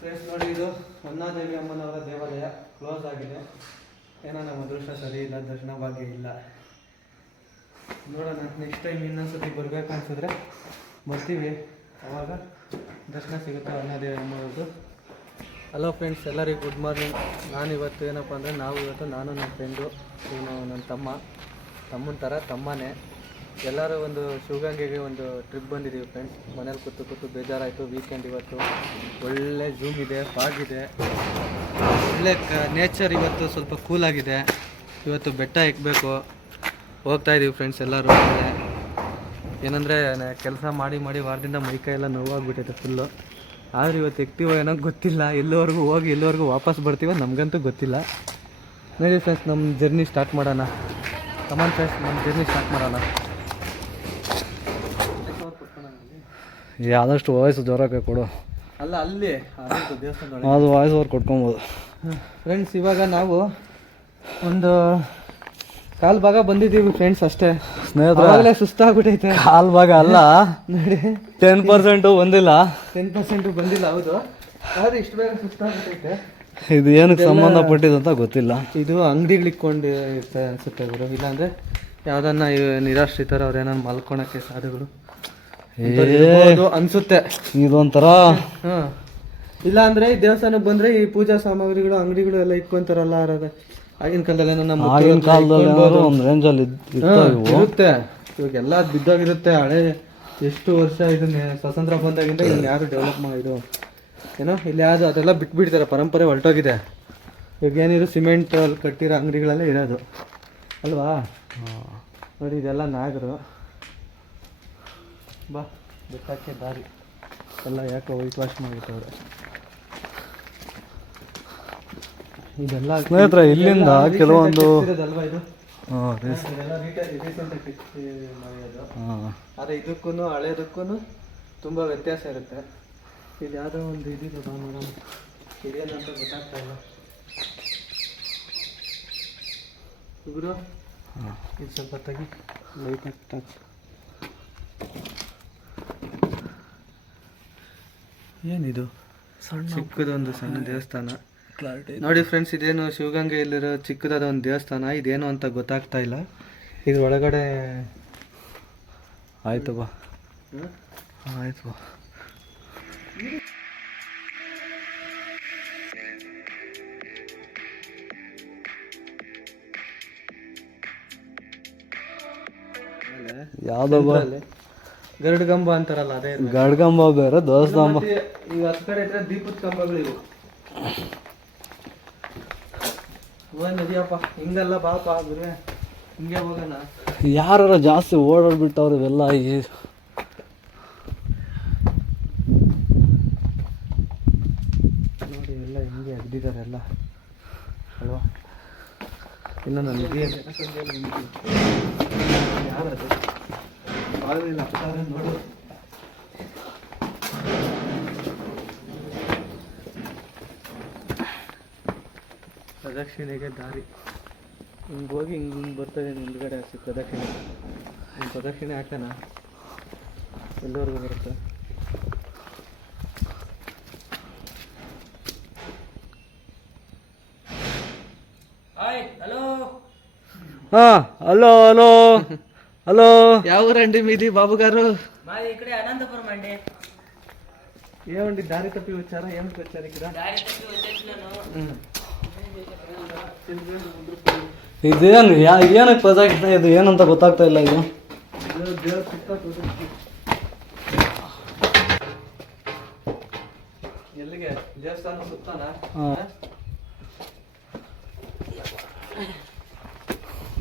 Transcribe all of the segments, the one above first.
Friends ನೋಡಿ, ಇದು ಹೊನ್ನಾದೇವಿ ಅಮ್ಮನವರ ದೇವಾಲಯ ಕ್ಲೋಸ್ ಆಗಿದೆ. ಏನೋ ನಮ್ಮ ಅದೃಷ್ಟ ಸರಿ ಇಲ್ಲ, ದರ್ಶನ ಭಾಗ್ಯ ಇಲ್ಲ. ನೋಡೋಣ, ನೆಕ್ಸ್ಟ್ ಟೈಮ್ ಇನ್ನೊಂದ್ಸತಿ ಬರಬೇಕು ಅನ್ಸಿದ್ರೆ ಬರ್ತೀವಿ, ಅವಾಗ ದರ್ಶನ ಸಿಗುತ್ತೆ ಹೊನ್ನಾದೇವಿ ಅಮ್ಮನವ್ರದ್ದು. ಹಲೋ ಫ್ರೆಂಡ್ಸ್, ಎಲ್ಲರಿಗೂ ಗುಡ್ ಮಾರ್ನಿಂಗ್. ನಾನಿವತ್ತು ಏನಪ್ಪ ಅಂದರೆ ನಾನು ನನ್ನ ಫ್ರೆಂಡು, ಇವನು ನನ್ನ ತಮ್ಮನ ಥರ ತಮ್ಮನೇ, ಎಲ್ಲರೂ ಒಂದು ಶಿವಗಂಗೆಗೆ ಒಂದು ಟ್ರಿಪ್ ಬಂದಿದ್ದೀವಿ ಫ್ರೆಂಡ್ಸ್. ಮನೇಲಿ ಕೂತು ಬೇಜಾರಾಯಿತು. ವೀಕೆಂಡ್ ಇವತ್ತು ಒಳ್ಳೆ ಝೂಮ್ ಇದೆ, ಫಾಗ್ ಇದೆ, ಒಳ್ಳೆ ನೇಚರ್ ಇವತ್ತು ಸ್ವಲ್ಪ ಕೂಲಾಗಿದೆ. ಇವತ್ತು ಬೆಟ್ಟ ಎಕ್ಕಬೇಕು, ಹೋಗ್ತಾಯಿದ್ದೀವಿ ಫ್ರೆಂಡ್ಸ್ ಎಲ್ಲರೂ. ಏನಂದರೆ ಕೆಲಸ ಮಾಡಿ ವಾರದಿಂದ ಮೈಕೈ ಎಲ್ಲ ನೋವಾಗ್ಬಿಟ್ಟೈತೆ ಫುಲ್ಲು. ಆದರೆ ಇವತ್ತು ಎಕ್ತೀವೋ ಏನೋ ಗೊತ್ತಿಲ್ಲ, ಎಲ್ಲವರೆಗೂ ವಾಪಸ್ ಬರ್ತೀವೋ ನಮಗಂತೂ ಗೊತ್ತಿಲ್ಲ. ನೋಡಿ ಫ್ರೆಂಡ್ಸ್, ನಮ್ಮ ಜರ್ನಿ ಸ್ಟಾರ್ಟ್ ಮಾಡೋಣ. ಕಮಾನ್ ಫ್ರೆಂಡ್ಸ್, ನಮ್ಮ ಜರ್ನಿ ಸ್ಟಾರ್ಟ್ ಮಾಡೋಣ. ಆದಷ್ಟು ವಾಯ್ಸ್ ಜೋರಾಗಿ ಕೊಡು. ಅಲ್ಲ, ಅಲ್ಲಿ ದೇವಸ್ಥಾನ ಅದು ವಾಯ್ಸ್ ಓವರ್ ಕೊಟ್ಕೊಬೋದು. ಫ್ರೆಂಡ್ಸ್, ಇವಾಗ ನಾವು ಒಂದು ಕಾಲು ಭಾಗ ಬಂದಿದ್ದೀವಿ ಫ್ರೆಂಡ್ಸ್ ಅಷ್ಟೇ. ಸ್ನೇಹಿತರೆ, ಸುಸ್ತಾಗ್ಬಿಟ್ಟೈತೆ. ಕಾಲು ಭಾಗ ಅಲ್ಲ ನೋಡಿ, 10% ಬಂದಿಲ್ಲ. 10% ಬಂದಿಲ್ಲ, ಹೌದು. ಆದರೆ ಇಷ್ಟು ಬೇಗ ಸುಸ್ತಾಗ್ಬಿಟ್ಟೈತೆ. ಇದು ಏನಕ್ಕೆ ಸಂಬಂಧಪಟ್ಟಿದ್ದು ಅಂತ ಗೊತ್ತಿಲ್ಲ. ಇದು ಅಂಗಡಿಗಳಿಕ್ಕೊಂಡು ಇರ್ತಾರೆ ಅನ್ಸುತ್ತೆ ಗುರು, ಇಲ್ಲಾಂದರೆ ಯಾವುದನ್ನ ನಿರಾಶ್ರಿತರ ಅವ್ರು ಏನಾದ್ರು ಮಲ್ಕೊಳಕ್ಕೆ ಸಾಧುಗಳು ಅನ್ಸುತ್ತೆ. ಇದೊಂಥರ ಇಲ್ಲ ಅಂದ್ರೆ ಈ ದೇವಸ್ಥಾನಕ್ಕೆ ಬಂದ್ರೆ ಈ ಪೂಜಾ ಸಾಮಗ್ರಿಗಳು ಅಂಗಡಿಗಳು ಎಲ್ಲ ಇಟ್ಕೊಂತಾರಲ್ಲ. ಆಗಿನ ಕಾಲದಲ್ಲಿ ಒಂದು ರೇಂಜಲ್ಲಿ ಇರುತ್ತೆ. ಇವಾಗ ಎಲ್ಲ ಬಿದ್ದೋಗಿರುತ್ತೆ. ಹಳೆ ಎಷ್ಟು ವರ್ಷ ಇದನ್ನ ಸ್ವಾತಂತ್ರ್ಯ ಬಂದಾಗಿಂದ ಇದನ್ನ ಯಾರು ಡೆವಲಪ್ ಮಾಡಿದ್ರು ಏನೋ, ಇಲ್ಲಿ ಯಾವುದು ಅದೆಲ್ಲ ಬಿಟ್ಬಿಡ್ತಾರೆ, ಪರಂಪರೆ ಹೊರಟೋಗಿದೆ. ಇವಾಗ ಏನಿದ್ರು ಸಿಮೆಂಟ್ ಅಲ್ಲಿ ಕಟ್ಟಿರೋ ಅಂಗಡಿಗಳಲ್ಲೇ ಇರೋದು ಅಲ್ವಾ. ನೋಡಿ, ಇದೆಲ್ಲ ನಾಗರು. ಬಾ, ಬೆಟ್ಟಕ್ಕೆ ದಾರಿ ಎಲ್ಲ ಯಾಕೋ ವೈಟ್ ವಾಶ್ ಮಾಡಿಬಿಟ್ಟವ್ರೆ. ಇದೆಲ್ಲ ಸ್ನೇಹಿತರೆ, ಇಲ್ಲಿಂದ ಕೆಲವೊಂದು ಅಲ್ವಾ ಇದು ಆದರೆ ಇದಕ್ಕೂ ಹಳೇದಕ್ಕೂ ತುಂಬ ವ್ಯತ್ಯಾಸ ಇರುತ್ತೆ. ಇದು ಯಾವುದೋ ಒಂದು ಇದಿದೆ ನೋಡೋಣ, ಇದೇನಂತ ಗೊತ್ತಾಗ್ತಾ ಇಲ್ಲ ಇವರು. ಇದು ಸ್ವಲ್ಪ ತೆಗಿ, ಲೈಟ್ ಟಚ್. ಏನಿದು? ಚಿಕ್ಕದೊಂದು ಸಣ್ಣ ದೇವಸ್ಥಾನ. ನೋಡಿ ಫ್ರೆಂಡ್ಸ್, ಇದೇನು ಶಿವಗಂಗೆಯಲ್ಲಿರೋ ಚಿಕ್ಕದಾದ ಒಂದು ದೇವಸ್ಥಾನ. ಇದೇನು ಅಂತ ಗೊತ್ತಾಗ್ತಾ ಇಲ್ಲ. ಇದ್ರ ಒಳಗಡೆ ಆಯ್ತು ಬಾ, ಆಯ್ತು ಬಾ. ಯಾವುದೋ ಗರುಡಗಂಬ ಅಂತಾರಲ್ಲ, ಅದೇ ಗರುಡಗಂಬ ಬೇರೆ, ದೇವಸ್ಥಾನ. ಈಗ ಹತ್ತು ಕಡೆ ಇದ್ರೆ ದೀಪದ ಕಂಬಗಳು ಇವು. ನದಿಯಪ್ಪ, ಹಿಂಗಲ್ಲ ಬಾಪ ಗುರುವೆ, ಹಿಂಗೆ ಹೋಗೋಣ. ಯಾರು ಜಾಸ್ತಿ ಓಡಾಡ್ಬಿಟ್ಟವ್ರು ಇವೆಲ್ಲ. ನೋಡಿ, ಎಲ್ಲ ಹಿಂಗೆ ಅಗ್ದಿದ್ದಾರೆ ಎಲ್ಲ ಅಲ್ವಾ. ಇಲ್ಲ, ನಾನು ಯಾರದು ಬಾಗಿಲಿಲ್ಲ ನೋಡು. ಪ್ರದಕ್ಷಿಣೆಗೆ ದಾರಿ ಹಿಂಗೆ ಹೋಗಿ ಹಿಂಗೆ ಬರ್ತದೆ. ಮುಂದ್ಗಡೆ ಪ್ರದಕ್ಷಿಣೆ ಪ್ರದಕ್ಷಿಣೆ ಹಾಕೋಣ, ಎಲ್ಲವರೆಗೂ ಬರುತ್ತೆ. ಹಾಂ, ಹಲೋ ಹಲೋ ಹಲೋ. ಯಾವ ಊರಂಡಿ ಮೀದಿ ಬಾಬುಗಾರು? ಈ ಕಡೆ ಅನಂತಪುರ ಮಂಡಿ. ఏమండి దారి తప్పి వచ్చారా? ఏమిటి వచ్చారు ఇక్కడ? ಇದೇನು ಏನಕ್ಕೆ ಪ್ರಜಾಕ್ತ ಇದು ಏನಂತ ಗೊತ್ತಾಗ್ತಾ ಇಲ್ಲ. ಇದು ಎಲ್ಲಿಗೆ? ದೇವಸ್ಥಾನ ಸುತ್ತಾನ?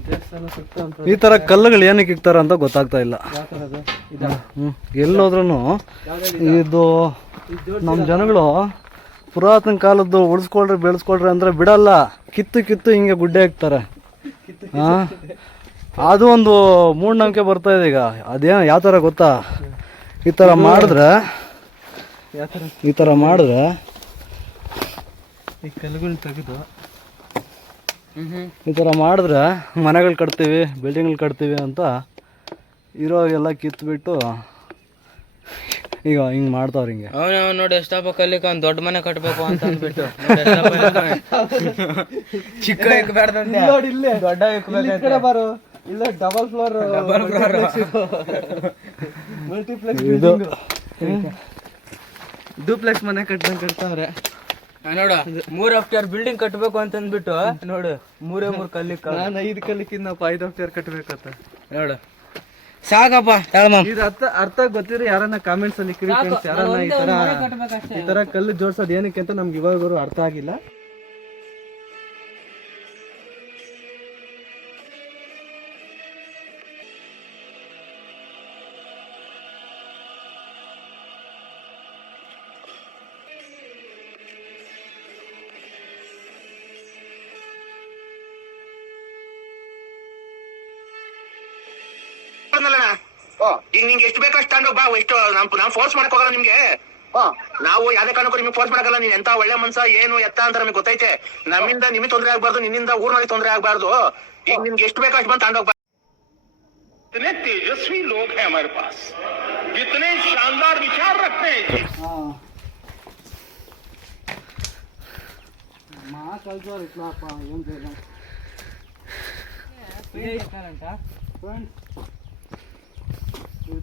ದೇವಸ್ಥಾನ ಸುತ್ತ ಅಂತ ಈ ತರ ಕಲ್ಲುಗಳು ಏನಕ್ಕೆ ಇಕ್ತಾರ ಅಂತ ಗೊತ್ತಾಗ್ತಾ ಇಲ್ಲ. ಎಲ್ಲೋದ್ರೂ ಇದು ನಮ್ಮ ಜನಗಳು ಪುರಾತನ ಕಾಲದ್ದು ಉಳಿಸ್ಕೊಳ್ರಿ ಬೆಳೆಸ್ಕೊಳ್ರಿ ಅಂದ್ರೆ ಬಿಡಲ್ಲ, ಕಿತ್ತು ಹಿಂಗೆ ಗುಡ್ಡೆ ಹಾಕ್ತಾರೆ. ಅದು ಒಂದು ಮೂಢನಂಬಿಕೆ ಬರ್ತಾ ಇದೆ ಈಗ. ಅದೇನು ಯಾವ ಥರ ಗೊತ್ತಾ, ಈ ಥರ ಮಾಡಿದ್ರೆ ಈ ಕಲ್ಲುಗಳನ್ನ ತೆಗೆದು ಈ ಥರ ಮಾಡಿದ್ರೆ ಮನೆಗಳು ಕಟ್ತೀವಿ ಬಿಲ್ಡಿಂಗ್ಗಳು ಕಟ್ತೀವಿ ಅಂತ ಇರೋಗೆಲ್ಲ ಕಿತ್ಬಿಟ್ಟು ಈಗ ಹಿಂಗೆ ಮಾಡ್ತಾವ್ರಿ ಹಿಂಗೆ. ಅವನು ನೋಡಿ ಎಷ್ಟಪ್ಪ ಕಲಿಕ ಒಂದು ದೊಡ್ಡ ಮನೆ ಕಟ್ಟಬೇಕು ಅಂತ ಅಂದ್ಬಿಟ್ಟು ಚಿಕ್ಕ ಇಕ್ಬಾರ್ದಂತೆ ನೋಡಿ ಇಲ್ಲೇ ದೊಡ್ಡ ಇಕ್ಬೇಕು ಬಾರು ಇಲ್ಲ ಡಬಲ್ ಫ್ಲೋರ್ ಮಲ್ಟಿಪ್ಲೆಕ್ಸ್ ಇದು ಡೂಪ್ಲೆಕ್ಸ್ ಮನೆ ಕಟ್ದಂಗೆ ಕಟ್ತಾವ್ರೆ. ನೋಡು 3 ಅಫ್ಟರ್ ಬಿಲ್ಡಿಂಗ್ ಕಟ್ಟಬೇಕು ಅಂತ ಅಂದ್ಬಿಟ್ಟು ನೋಡು 3 ಕಲ್ಲಿಕ್ಕ ನಾನು 5 ಕಲಿಕ್ಕಿನ್ನಪ್ಪ 5 ಅಫ್ಟರ್ ಕಟ್ಬೇಕಂತ ನೋಡು ಸಾಕಪ್ಪ ತಾಳಮ್ಮ. ಇದು ಅರ್ಥ ಗೊತ್ತಿರೋ ಯಾರನ್ನ ಕಾಮೆಂಟ್ಸ್ ಅಲ್ಲಿ ಕಿರಿ ಫ್ರೆಂಡ್ಸ್ ಯಾರನ್ನ ಈ ತರ ಕಲ್ಲು ಜೋಡ್ಸೋದು ಏನಕ್ಕೆ ಅಂತ ನಮ್ಗೆ ಇವಾಗರೂ ಅರ್ಥ ಆಗಿಲ್ಲ. ಈಗ ನಿಂಗೆ ಎಷ್ಟು ಬೇಕಷ್ಟು ತಗೊಂಡು ಬಾ. ಎಷ್ಟು ನಾವು ಫೋರ್ಸ್ ಮಾಡಕ್ ಹೋಗಲ್ಲ ನಿಮ್ಗೆ. ನಾವು ಯಾವ್ದೇ ಕಾರಣಕ್ಕೂ ನಿಮ್ಗೆ ಫೋರ್ಸ್ ಮಾಡಕಲ್ಲ. ನೀನ್ ಎಂತ ಒಳ್ಳೆ ಮನ್ಸ ಏನು ಎತ್ತ ಅಂತ ನಮಗೆ ಗೊತ್ತೈತೆ. ನಮ್ಮಿಂದ ನಿಮಗೆ ತೊಂದರೆ ಆಗ್ಬಾರ್ದು, ನಿನ್ನಿಂದ ಊರ್ನಲ್ಲಿ ತೊಂದರೆ ಆಗ್ಬಾರ್ದು. ಈಗ ನಿಮ್ಗೆ ಎಷ್ಟು ಬೇಕಷ್ಟು ಬಂದು ತಗೊಂಡೋಗ್ ಬಾ. इतने तेजस्वी लोग हैं हमारे पास, इतने शानदार विचार रखते हैं.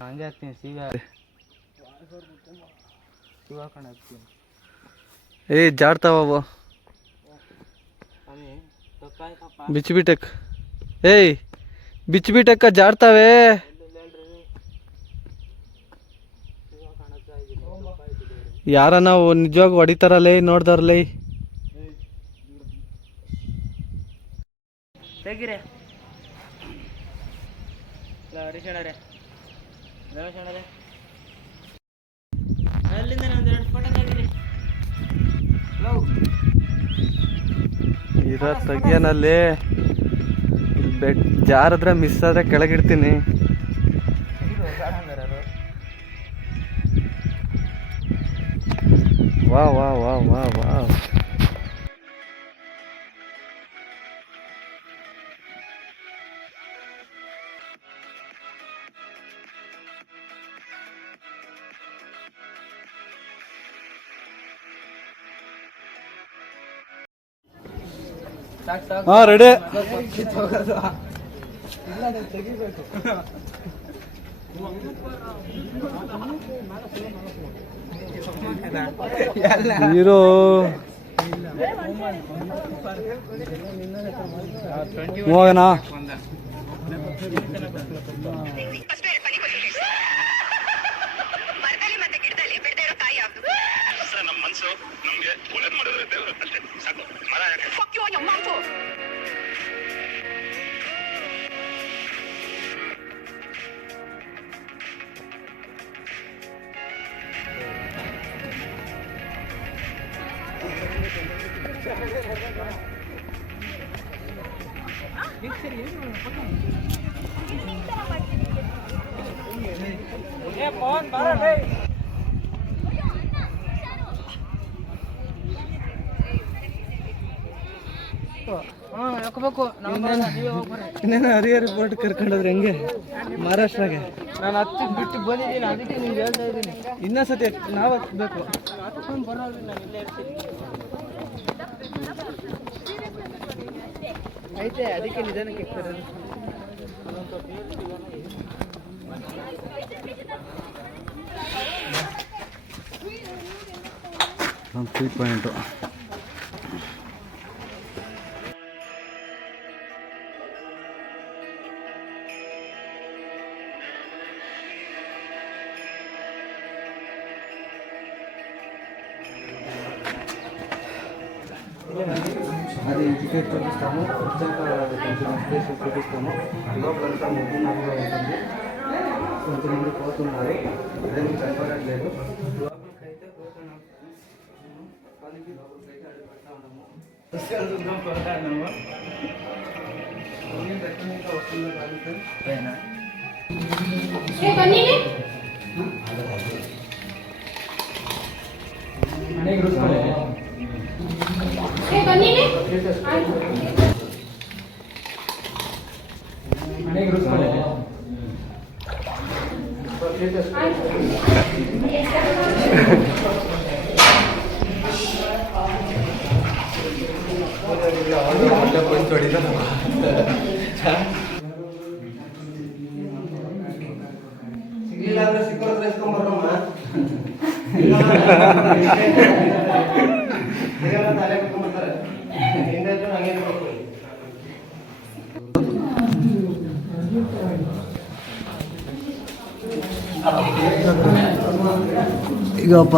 ಹಂಗೆ ಹಾಕ್ತೀನಿ ಸೀದಾ ಹಾಕೊಂಡು ಹಾಕ್ತೀನಿ. ಜಾಡ್ತಾವ ಬಿಚ್ಚಿಬಿಟ್ಟಕ್ ಬಿಚ್ಚಿಬಿಟ್ಟಕ್ಕ ಜಾಡ್ತಾವೆ. ಯಾರ ನಾವು ನಿಜವಾಗ ಹೊಡಿತಾರಲ್ಲೇ ನೋಡ್ದಾರಲ್ಲೇ. ತೆಗಿರೆ ಹರೀಶಣ್ಣರೇ ರಮೇಶಣ್ಣರೇ ಅಲ್ಲಿಂದ ಒಂದೆರಡು ಫೋಟೋ ತೆಗಿರಿ. ಇರೋ ತೆಗಿಯನಲ್ಲಿ ಜಾರದ್ರೆ ಮಿಸ್ ಆದ್ರೆ ಕೆಳಗಿಡ್ತೀನಿ. ವಾ ವಾ ವಾ ವಾ ವಾ ಹಾಂ ರೆಡಿ. ಹೀರೋ ಹೋಗೋಣ. ನಮ್ಮ ಮನ್ಸು ನಮ್ಗೆ ಒಳ್ಳೇದ್ ಮಾಡಿದ್ರೆ ದೇವ್ರು ಅಷ್ಟೇ ಸಾಕು. ಮರ ಯಾಕೆ? ಇನ್ನೇನು ಹರಿಹರ ಬೋಟ್ ಕರ್ಕೊಂಡೋದ್ರೆ ಹೆಂಗೆ ಮಹಾರಾಷ್ಟ್ರಾಗೆ. ನಾನು ಹತ್ತಿಗೆ ಬಿಟ್ಟು ಬಂದಿದ್ದೀನಿ, ಅದಕ್ಕೆ ನಿಮ್ಗೆ ಹೇಳ್ತಾ ಇದ್ದೀನಿ. ಇನ್ನೊಂದ್ಸತಿ ನಾವು ಹತ್ಬೇಕು. ಹತ್ಕೊಂಡು ಬರೋದು ನಾನು ಇಲ್ಲೇ ಇರ್ತೀನಿ. ಐತೆ ಅದಕ್ಕೆ ನಿಧಾನಕ್ಕೆ ಇರ್ತಾರೆ. ನಮ್ಮ 3 ಪಾಯಿಂಟು. అది టికెట్ చూపిస్తాము, వచ్చాక కొంచెం స్పేస్ చూపిస్తాము. లోపలంతా ముగ్గురు ఉంటుంది, కొంతమంది పోతున్నారు, అదేమి చెప్పట్లేదు. లోపలికైతే పోతున్నాము, పనికి లోపలికైతే అడుగు పెడతా ఉన్నాము. పోతున్నాము వస్తుందో కాదు పైన ಸಿಗ್ಲಿಲ್ಲ ಅಂದ್ರೆ ಸಿಕ್ಕೋದ್ರೆ ಇಸ್ಕೊಂಡ್ಬರಮ್ಮ. ತಲೆ ಬಿಟ್ಕೊಂಡ್ಬಿಡ್ತಾರೆ. ಹಿಂದೆ ಹಂಗೆ ಇರ್ಬೇಕು. ಈಗಪ್ಪ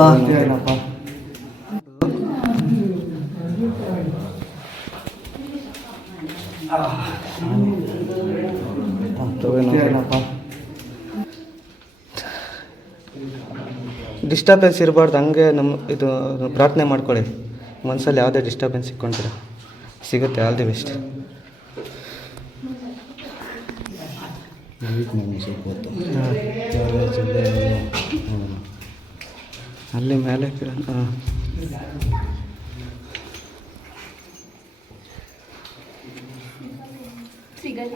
ಡಿಸ್ಟರ್ಬೆನ್ಸ್ ಇರಬಾರ್ದು, ಹಂಗೆ ನಮ್ಮ ಇದು ಪ್ರಾರ್ಥನೆ ಮಾಡ್ಕೊಳ್ಳಿ. ಮನಸ್ಸಲ್ಲಿ ಯಾವುದೇ ಡಿಸ್ಟರ್ಬೆನ್ಸ್ ಸಿಕ್ಕೊಂಡ್ರೆ ಸಿಗುತ್ತೆ. All the best. ಅಲ್ಲಿ ಮೇಲೆ ಹಾಂ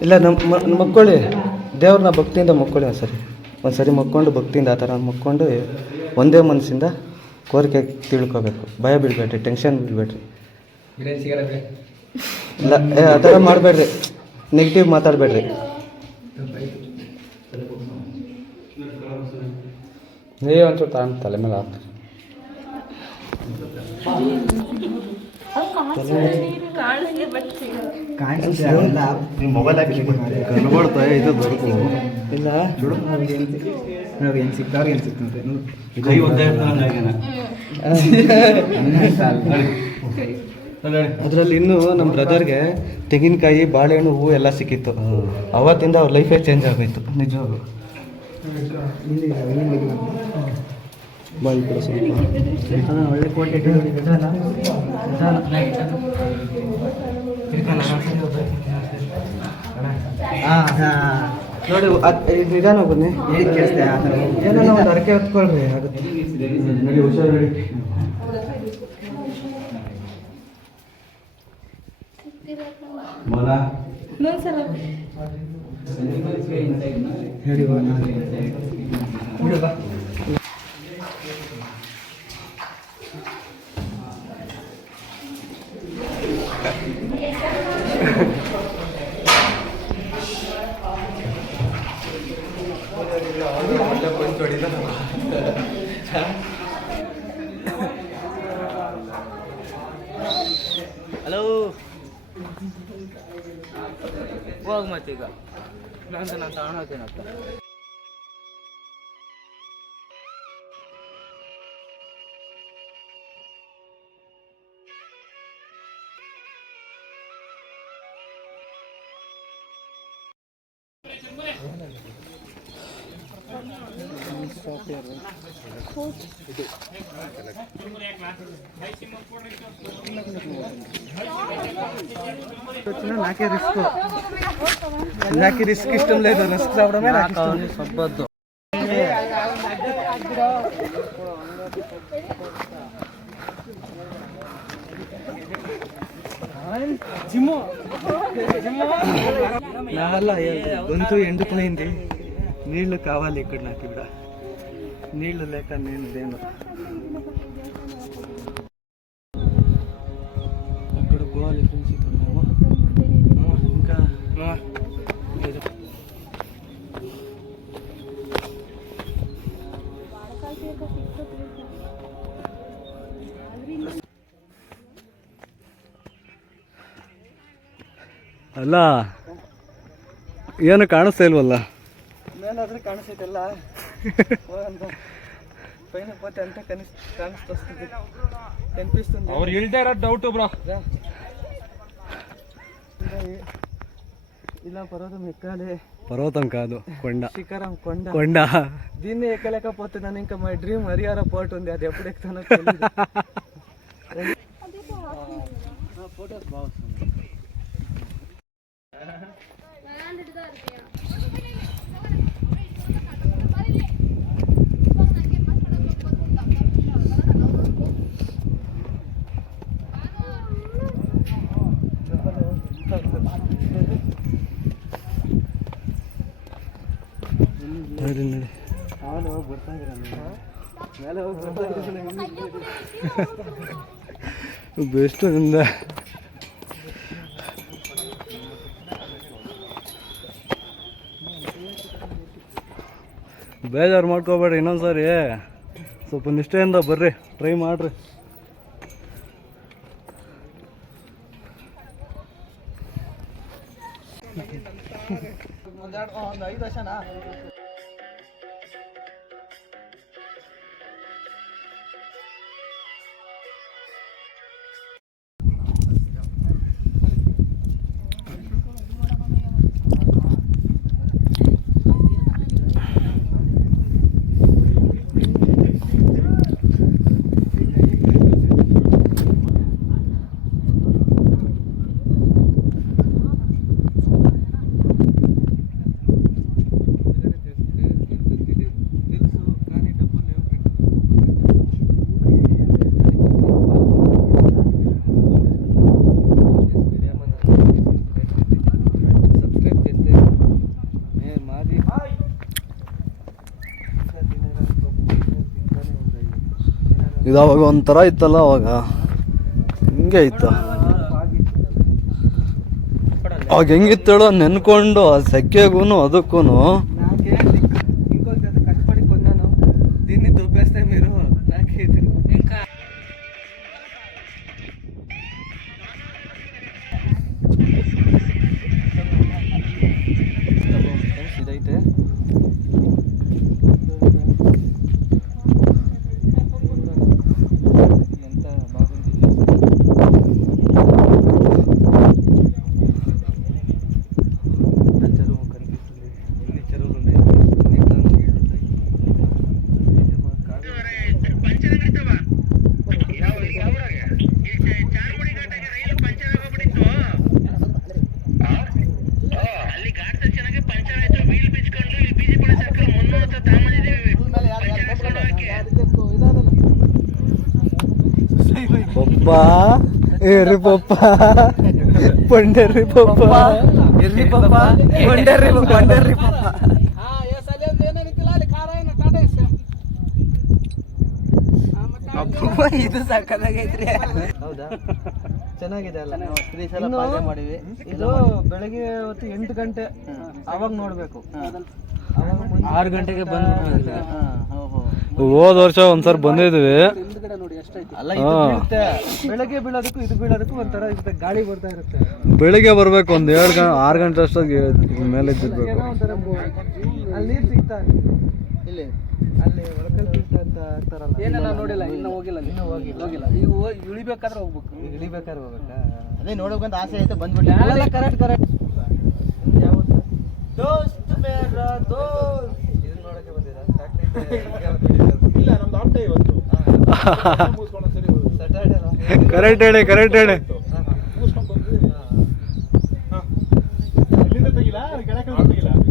ಇಲ್ಲ ನಮ್ಮ ಮಕ್ಕಳಿ ದೇವ್ರನ್ನ ಭಕ್ತಿಯಿಂದ ಮಕ್ಕಳಿ ಒಂದು ಸರಿ ಮಕ್ಕೊಂಡು ಭಕ್ತಿಯಿಂದ ಆ ಥರ ಮಕ್ಕೊಂಡು ಒಂದೇ ಮನಸ್ಸಿಂದ ಕೋರಿಕೆ ತಿಳ್ಕೊಬೇಕು. ಭಯ ಬೀಳ್ಬೇಡ್ರಿ, ಟೆನ್ಷನ್ ಬೀಳ್ಬೇಡ್ರಿ. ಇಲ್ಲ ಆ ಥರ ಮಾಡಬೇಡ್ರಿ, ನೆಗೆಟಿವ್ ಮಾತಾಡಬೇಡ್ರಿ. ನೀವೇ ಒಂಚೂರು ತಗೊಂಡು ತಲೆ ಮೇಲೆ ಹಾಕ್ರಿ. ಇದು ದೊರಕು ಇಲ್ಲ ಅದರಲ್ಲಿ ಇನ್ನೂ ನಮ್ಮ ಬ್ರದರ್ಗೆ ತೆಂಗಿನಕಾಯಿ, ಬಾಳೆಹಣ್ಣು, ಹೂವು ಎಲ್ಲ ಸಿಕ್ಕಿತ್ತು. ಅವತ್ತಿಂದ ಅವ್ರ ಲೈಫೇ ಚೇಂಜ್ ಆಗೋಯ್ತು ನಿಜವಾಗ್ಲು. ಬಾಯಿ ಕೂಡ ಸ್ವಲ್ಪ ಒಳ್ಳೆ ಕ್ವಾಂಟಿಟಿ ನೋಡಿ. ನಿಧಾನ ಬನ್ನಿ, ಏನೋ ಒಂದು ಅರಕೆ ಹೊತ್ಕೊಳ್ರಿ ಆಗುತ್ತೆ. ನೋಡಿ ಹುಷಾರು ಹೇಳಿ. ಹೇಳಿ ಹಲೋ, ಹೋಗ್ ಮತ್ತೀಗ ನಾನು ತಗೊಂಡೋಗ್ತೀನಪ್ಪ. నాకు రిస్క్ ఇష్టం లేదు, రిస్క్ రావడమే నాకు ఇష్టం. సబ్బద్దు నా వల్ల గొంతు ఎండిపోయింది. నీళ్లు కావాలి ఇక్కడ నాకు. ఇక్కడ నీళ్లు లేక నేను లేను. అక్కడ పోవాలి ఫ్రెండ్స్. ఇక్కడ ఇంకా ಅಲ್ಲ ಏನು ಕಾಣಿಸ್ತಾ ಇಲ್ವಲ್ಲ? ಮೇಲಾದ್ರೆ ಕಾಣಿಸ್ತೈತಲ್ಲ, పైన పోతే అంతా కానిస్తుంది, కనిపిస్తుంది. ಅವ್ರು ಇಳ್ದೇ ಇರೋದು ಡೌಟು ಬ್ರೋ. ఇలా పర్వతం ఎక్కాలి. పర్వతం కాదు, కొండ. శిఖరం, కొండ. కొండ దీన్ని ఎక్కలేకపోతున్నాను. ఇంకా మై డ్రీమ్ హరియారా పోర్ట్ ఉంది, అది ఎప్పుడు ఎక్కుతానో ఫోటోస్ బాగా వస్తుంది. ನಡಿ ನಡಿ. ಆಮೇಲೆ ಹೋಗಿ ಬರ್ತಾ ಇದ್ದೀರ ಮೇಲೆ ಹೋಗಿ ಬರ್ತಾ ಇದ್ದೀರ ಬೆಸ್ಟ್ ನಿಂದ. ಬೇಜಾರು ಮಾಡ್ಕೋಬೇಡ್ರಿ, ಇನ್ನೊಂದು ಸಾರಿ ಸ್ವಲ್ಪ ನಿಷ್ಠೆಯಿಂದ ಬರ್ರಿ, ಟ್ರೈ ಮಾಡಿರಿ. ಒಂದು 5 ವರ್ಷನಾ? ಇದು ಅವಾಗ ಒಂಥರ ಇತ್ತಲ್ಲ, ಅವಾಗ ಹಿಂಗೆ ಇತ್ತು. ಅವಾಗ ಹೆಂಗಿತ್ತು ಹೇಳೋ, ನೆನ್ಕೊಂಡು ಆ ಸೆಕೆಗೂ ಅದಕ್ಕೂ. నాకే ఇంకో జత కష్టపడి కొన్నాను, దీన్ని దుబ్బేస్తే మీరు నాకే ఇంకా ఇదైతే ఎంత బాగుంది. చెరువు కనిపిస్తుంది, ఎన్ని చెరువులు ఉన్నాయి, ఎన్ని టన్నుల నీళ్ళు ఉంటాయి. అయితే మా కాదు ಅಲ್ಲಿ ಘಾಟ್ ಚೆನ್ನಾಗಿ ಪಂಚರ್ ಆಯ್ತು, ವೀಲ್ ಬಿಚ್ಕೊಂಡು ಇಲ್ಲಿ ಬಿಜಿ ಪುರ ಸರ್ಕಲ್ ಮುನ್ನೂರ ತಾಮದಿದ್ದೀವಿ. ಪಪ್ಪ ಎರ್ರಿ ಪಪ್ಪ ಪಂಡರ್ರಿ ಪಪ್ಪ ఎర్రి పప్ప కొండర్రి కొండర్రి పప్ప. ಇದು ಸಕ್ಕದಾಗೈತ್ರಿ. ಹೌದಾ, ಚೆನ್ನಾಗಿದೆ ಅಲ್ಲ. ಮಾಡಿವಿ. ಇದು ಬೆಳಗ್ಗೆ ಹೊತ್ತು 8 ಗಂಟೆ ಅವಾಗ ನೋಡ್ಬೇಕು. 6 ಗಂಟೆಗೆ ಬಂದು ಹೋದ ವರ್ಷ ಒಂದ್ಸರಿ ಬಂದಿದ್ವಿ. ಅಲ್ಲ, ಇದು ಬೀಳುತ್ತೆ. ಬೆಳಗ್ಗೆ ಬೀಳೋದಕ್ಕೂ ಇದು ಬೀಳೋದಕ್ಕೂ ಒಂಥರ ಇರುತ್ತೆ, ಗಾಳಿ ಬರ್ತಾ ಇರುತ್ತೆ. ಬೆಳಿಗ್ಗೆ ಬರ್ಬೇಕು, ಒಂದು 6 ಗಂಟೆ ಅಷ್ಟಾಗಿ ಮೇಲೆ ಇದ್ದಿರ್ಬೇಕು. ಒಂಥರ ಅಲ್ಲಿ ನೀರು ಸಿಗ್ತಾ ಇಲ್ಲಿ, ಅಲ್ಲಿ ಒಳಕಲ್ ತೀರ್ಥ ಅಂತ ಆಗ್ತಾರಲ್ಲ. ಏನೆಲ್ಲ ನೋಡಿಲ್ಲ, ಇನ್ನೂ ಹೋಗಿಲ್ಲ. ಈಗ ಇಳಿಬೇಕಾದ್ರೆ ಹೋಗ್ಬೇಕು. ಈಗ ಇಳಿಬೇಕಾದ್ರೆ ಹೋಗ್ಬೇಕಾ? ಅದೇ ನೋಡ್ಬೇಕಂತ ಆಸೆ ಐತೆ, ಬಂದ್ಬಿಟ್ಟು. ಕರೆಕ್ಟ್ ಯಾವತ್ತು ದೋಸ್ತ್ ಮೇರಾ ದೋಸ್ತ್ ಇದನ್ನ ನೋಡಕ್ಕೆ ಬಂದಿರಾ? ಇಲ್ಲ, ನಮ್ದು ಆಫ್ ಡೇ ಇವತ್ತು. ಸ್ಯಾಟರ್ಡೇ. ಕರೆಕ್ಟ್ ಹೇಳಿ